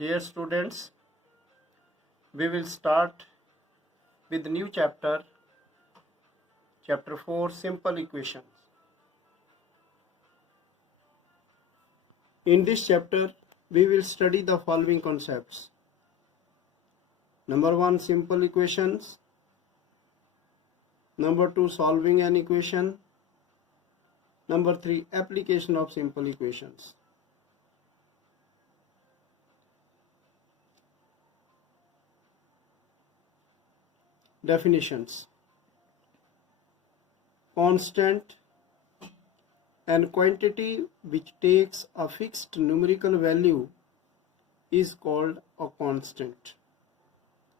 Dear students, we will start with new chapter 4, simple equations. In this chapter, we will study the following concepts. Number 1, simple equations. Number 2, solving an equation. Number 3, application of simple equations. Definitions. Constant, and quantity which takes a fixed numerical value is called a constant.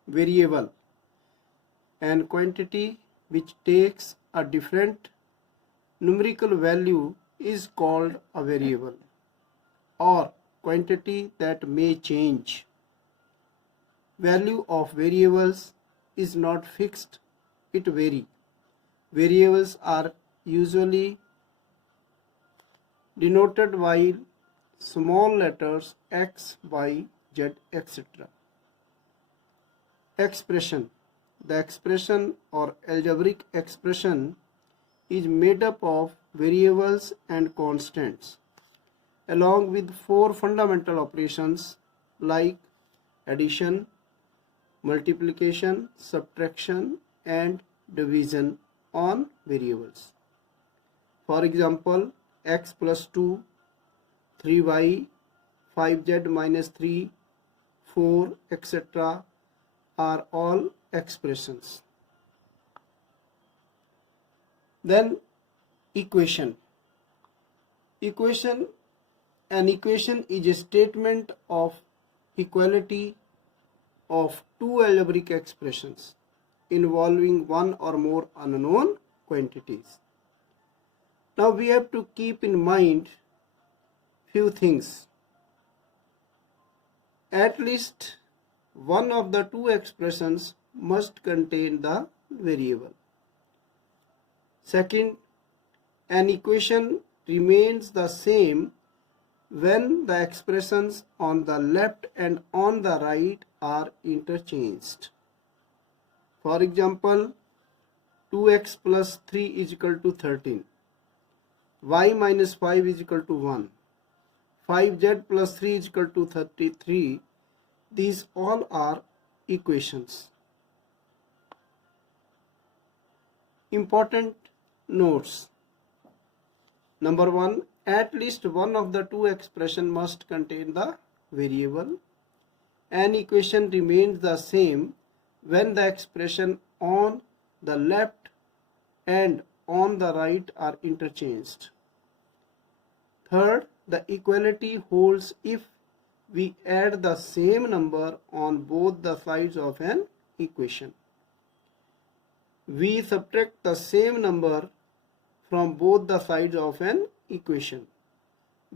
Variable, and quantity which takes a different numerical value is called a variable, or quantity that may change. Value of variables is not fixed, it varies. Variables are usually denoted by small letters x, y, z, etc. Expression. The expression or algebraic expression is made up of variables and constants, along with 4 fundamental operations like addition, multiplication, subtraction, and division on variables. For example, x plus 2, 3y, 5z minus 3, 4, etc. are all expressions. Then equation. An equation is a statement of equality of two algebraic expressions involving one or more unknown quantities. Now we have to keep in mind few things. At least one of the two expressions must contain the variable. Second, an equation remains the same when the expressions on the left and on the right are interchanged. For example, 2x plus 3 is equal to 13. Y minus 5 is equal to 1. 5z plus 3 is equal to 33. These all are equations. Important notes. Number 1, at least one of the two expressions must contain the variable. An equation remains the same when the expression on the left and on the right are interchanged. Third, the equality holds if we add the same number on both the sides of an equation. We subtract the same number from both the sides of an equation.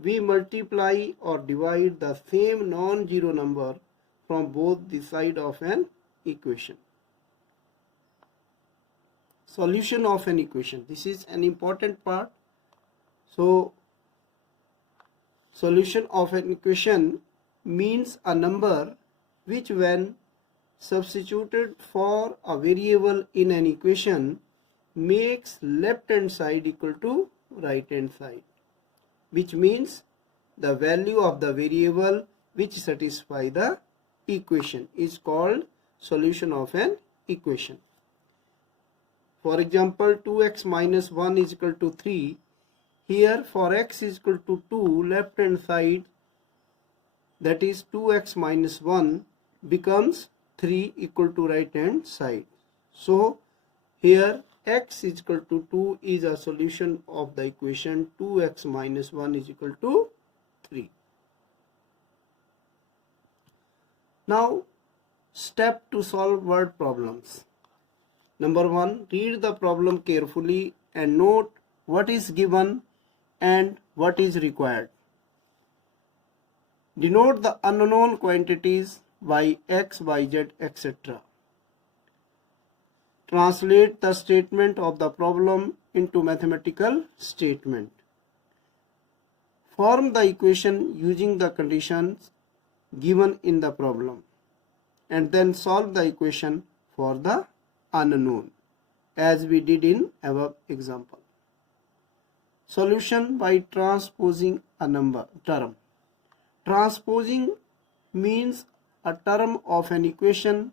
We multiply or divide the same non-zero number from both the sides of an equation. Solution of an equation. This is an important part. So, solution of an equation means a number which, when substituted for a variable in an equation, makes left hand side equal to right hand side, which means the value of the variable which satisfies the equation is called solution of an equation. For example, 2x minus 1 is equal to 3. Here for x is equal to 2, left hand side, that is 2x minus 1, becomes 3 equal to right hand side. So here x is equal to 2 is a solution of the equation 2x minus 1 is equal to 3. Now step to solve word problems. Number 1, read the problem carefully and note what is given and what is required. Denote the unknown quantities by x, y, z, etc. Translate the statement of the problem into mathematical statement. Form the equation using the conditions given in the problem and then solve the equation for the unknown as we did in above example. Solution by transposing a term. Transposing means a term of an equation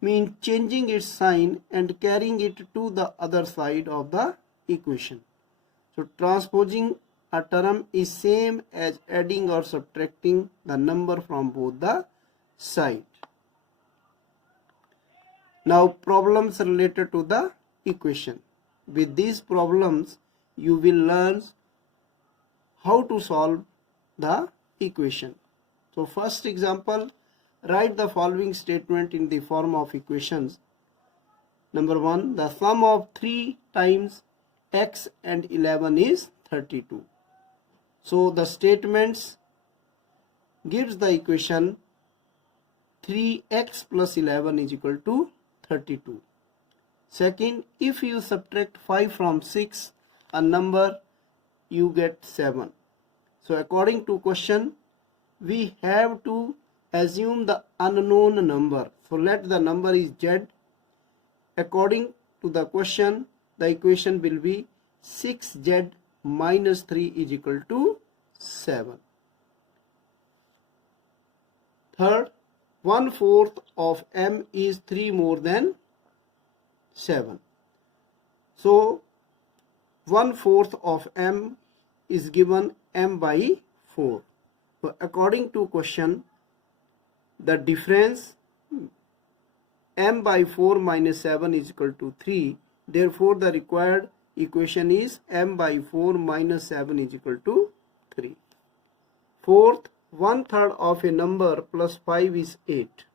means changing its sign and carrying it to the other side of the equation. So transposing a term is same as adding or subtracting the number from both the sides. Now problems related to the equation. With these problems you will learn how to solve the equation. So first example, write the following statement in the form of equations. Number 1, the sum of 3 times x and 11 is 32. So the statements gives the equation 3x plus 11 is equal to 32. Second, if you subtract 5 from 6, a number you get 7. So according to question, we have to assume the unknown number. So let the number is z. According to the question, the equation will be 6z minus 3 is equal to 7. Third, 1/4 of m is 3 more than 7. So 1/4 of m is given m by 4. So according to question, the difference m by 4 minus 7 is equal to 3. Therefore the required equation is m by 4 minus 7 is equal to 3. Fourth, 1/3 of a number plus 5 is 8.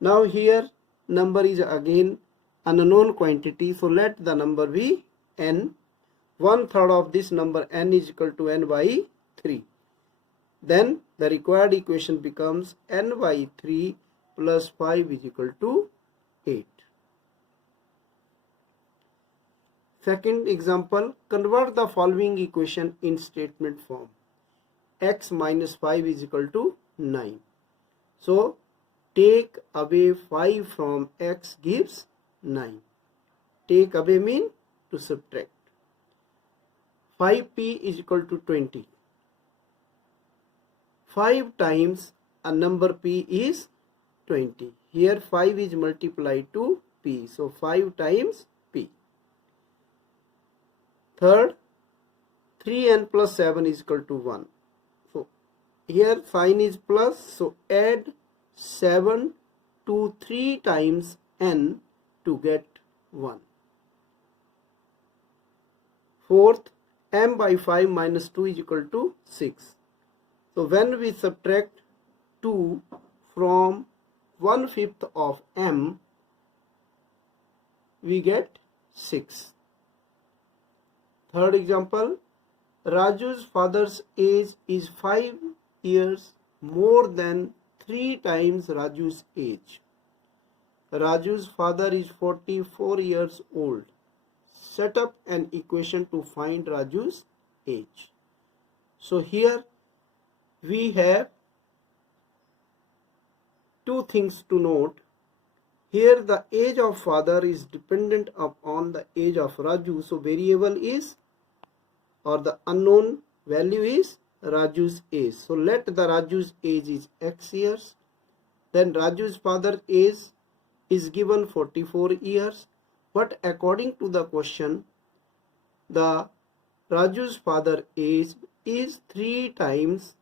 Now here number is again unknown quantity, so let the number be n. 1/3 of this number n is equal to n by 3. Then the required equation becomes n by 3 plus 5 is equal to 8. Second example, convert the following equation in statement form. X minus 5 is equal to 9. So take away 5 from x gives 9. Take away mean to subtract. 5p is equal to 20. 5 times a number p is 20. Here 5 is multiplied to p. So 5 times p. Third, 3n plus 7 is equal to 1. So here sign is plus. So add 7 to 3 times n to get 1. Fourth, m by 5 minus 2 is equal to 6. So when we subtract 2 from 1/5 of m, we get 6. Third example, Raju's father's age is 5 years more than 3 times Raju's age. Raju's father is 44 years old. Set up an equation to find Raju's age. So here we have two things to note. Here the age of father is dependent upon the age of Raju. So variable is, or the unknown value is Raju's age. So let the Raju's age is x years. Then Raju's father age is given 44 years. But according to the question, the Raju's father age is 3 times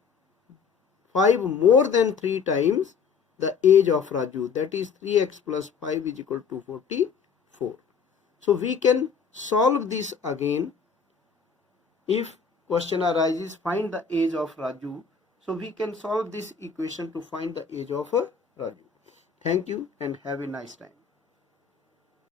5 more than 3 times the age of Raju. That is 3x plus 5 is equal to 44. So we can solve this again. If question arises, find the age of Raju. So we can solve this equation to find the age of Raju. Thank you and have a nice time.